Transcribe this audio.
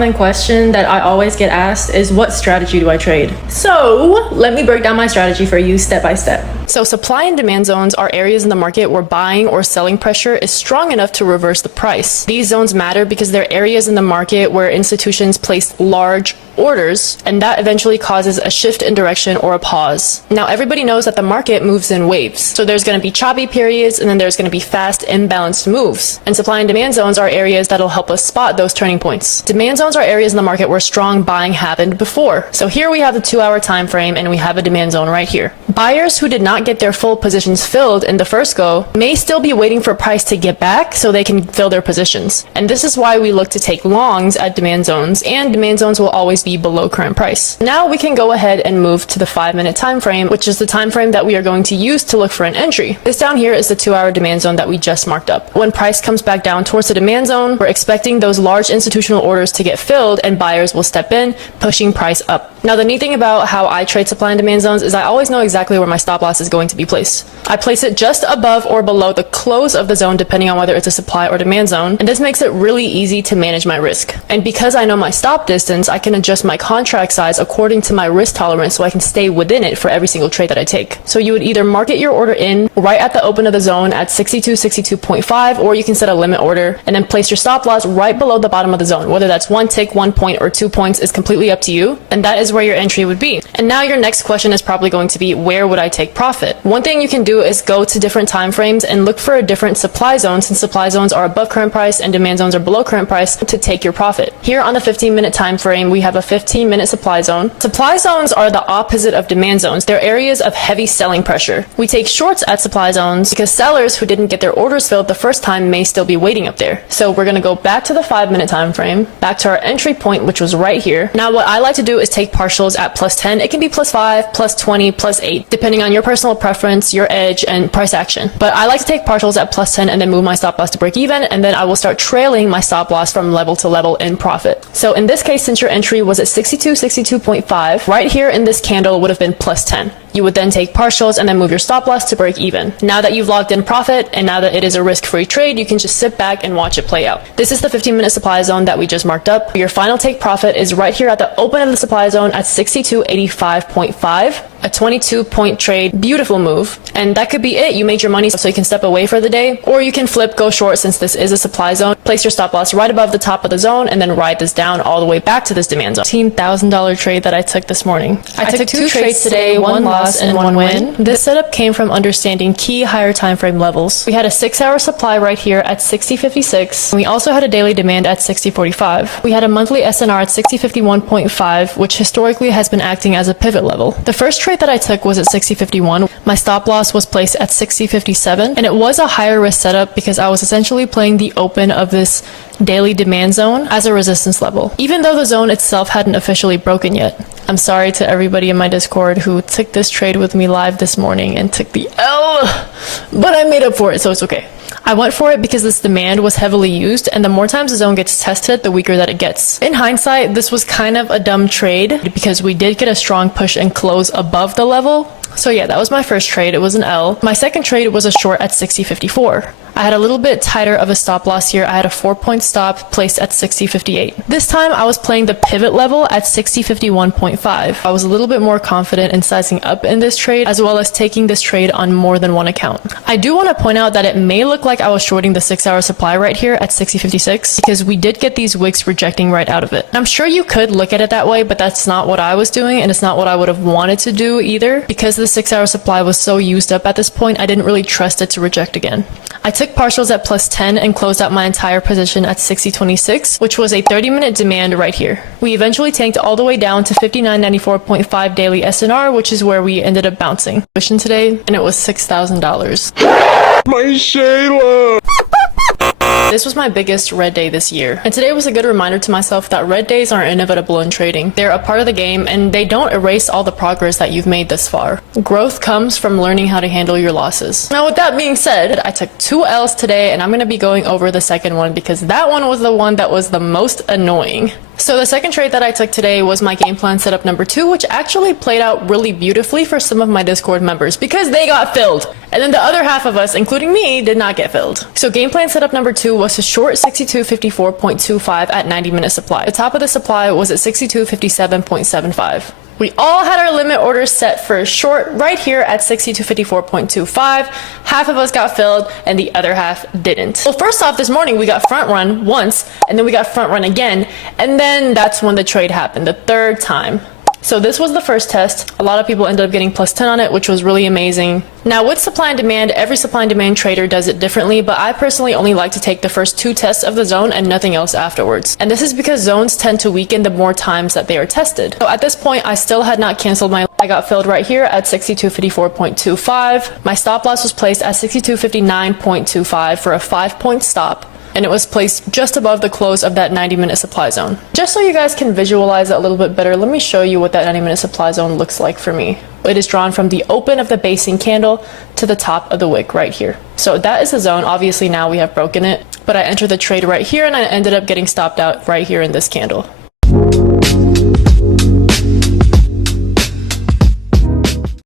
common question that I always get asked is, what strategy do I trade? So let me break down my strategy for you step by step. So supply and demand zones are areas in the market where buying or selling pressure is strong enough to reverse the price. These zones matter because they're areas in the market where institutions place large orders, and that eventually causes a shift in direction or a pause. Now, everybody knows that the market moves in waves. So there's going to be choppy periods, and then there's going to be fast, imbalanced moves. And supply and demand zones are areas that'll help us spot those turning points. Demand zones are areas in the market where strong buying happened before. So here we have the 2-hour time frame, and we have a demand zone right here. Buyers who did not get their full positions filled in the first go may still be waiting for price to get back so they can fill their positions. And this is why we look to take longs at demand zones, and demand zones will always be below current price. Now we can go ahead and move to the 5-minute time frame, which is the time frame that we are going to use to look for an entry. This down here is the 2-hour demand zone that we just marked up. When price comes back down towards the demand zone, we're expecting those large institutional orders to get filled, and buyers will step in, pushing price up. Now, the neat thing about how I trade supply and demand zones is I always know exactly where my stop loss is going to be placed. I place it just above or below the close of the zone depending on whether it's a supply or demand zone, and this makes it really easy to manage my risk. And because I know my stop distance, I can adjust my contract size according to my risk tolerance so I can stay within it for every single trade that I take. So you would either market your order in right at the open of the zone at 62, 62.5, or you can set a limit order and then place your stop loss right below the bottom of the zone. Whether that's 1 tick, 1 point, or 2 points is completely up to you, and that is where your entry would be. And now your next question is probably going to be, where would I take profit? One thing you can do is go to different time frames and look for a different supply zone, since supply zones are above current price and demand zones are below current price, to take your profit. Here on the 15-minute time frame, we have a 15-minute supply zone. Supply zones are the opposite of demand zones. They're areas of heavy selling pressure. We take shorts at supply zones because sellers who didn't get their orders filled the first time may still be waiting up there. So we're going to go back to the 5-minute time frame, back to our entry point, which was right here. Now, what I like to do is take partials at +10. It can be +5, +20, +8, depending on your personal preference, your edge, and price action. But I like to take partials at +10 and then move my stop loss to break even, and then I will start trailing my stop loss from level to level in profit. So in this case, since your entry was at 62, 62.5, right here in this candle would have been +10. You would then take partials and then move your stop loss to break even. Now that you've logged in profit, and now that it is a risk-free trade, you can just sit back and watch it play out. This is the 15-minute supply zone that we just marked up. Your final take profit is right here at the open of the supply zone at 62.85.5. A 22-point trade, beautiful move. And that could be it. You made your money so you can step away for the day, or you can flip, go short since this is a supply zone. Place your stop loss right above the top of the zone and then ride this down all the way back to this demand zone. $15,000 trade that I took this morning. I took 2 trades today, 1 loss and 1 win. This setup came from understanding key higher time frame levels. We had a 6-hour supply right here at 60.56. We also had a daily demand at 60.45. We had a monthly SNR at 60.51.5, which historically has been acting as a pivot level. The first trade that I took was at 60.51. My stop loss was placed at 60.57, and it was a higher risk setup because I was essentially playing the open of this daily demand zone as a resistance level, even though the zone itself hadn't officially broken yet. I'm sorry to everybody in my Discord who took this trade with me live this morning and took the L, but I made up for it, so it's okay. I went for it because this demand was heavily used, and the more times the zone gets tested, the weaker that it gets. In hindsight, this was kind of a dumb trade because we did get a strong push and close above the level. So yeah, that was my first trade. It was an L. My second trade was a short at 60.54. I had a little bit tighter of a stop loss here. I had a 4-point stop placed at 60.58. This time I was playing the pivot level at 60.51.5. I was a little bit more confident in sizing up in this trade, as well as taking this trade on more than one account. I do want to point out that it may look like I was shorting the 6-hour supply right here at 60.56 because we did get these wicks rejecting right out of it. I'm sure you could look at it that way, but that's not what I was doing, and it's not what I would have wanted to do either. Because the 6-hour supply was so used up at this point, I didn't really trust it to reject again. I took partials at +10 and closed out my entire position at 60.26, which was a 30-minute demand right here. We eventually tanked all the way down to 59.94.5 daily SNR, which is where we ended up bouncing. Position today, and it was $6,000. My Shayla! This was my biggest red day this year, and today was a good reminder to myself that red days are inevitable in trading. They're a part of the game, and they don't erase all the progress that you've made thus far. Growth comes from learning how to handle your losses. Now, with that being said, I took 2 L's today, and I'm going to be going over the second one because that one was the one that was the most annoying. So the second trade that I took today was my game plan setup number 2, which actually played out really beautifully for some of my Discord members because they got filled. And then the other half of us, including me, did not get filled. So game plan setup number 2 was to short 6254.25 at 90-minute supply. The top of the supply was at 6257.75. We all had our limit orders set for a short right here at 6254.25. Half of us got filled and the other half didn't. Well, first off, this morning we got front run once and then we got front run again. And then that's when the trade happened, the third time. So this was the first test. A lot of people ended up getting plus 10 on it, which was really amazing. Now with supply and demand, every supply and demand trader does it differently, but I personally only like to take the first 2 tests of the zone and nothing else afterwards. And this is because zones tend to weaken the more times that they are tested. So at this point, I still had not canceled my I got filled right here at 6254.25. My stop loss was placed at 6259.25 for a 5-point stop. And it was placed just above the close of that 90-minute supply zone. Just so you guys can visualize it a little bit better, let me show you what that 90-minute supply zone looks like for me. It is drawn from the open of the basing candle to the top of the wick right here. So that is the zone. Obviously now we have broken it, but I entered the trade right here and I ended up getting stopped out right here in this candle.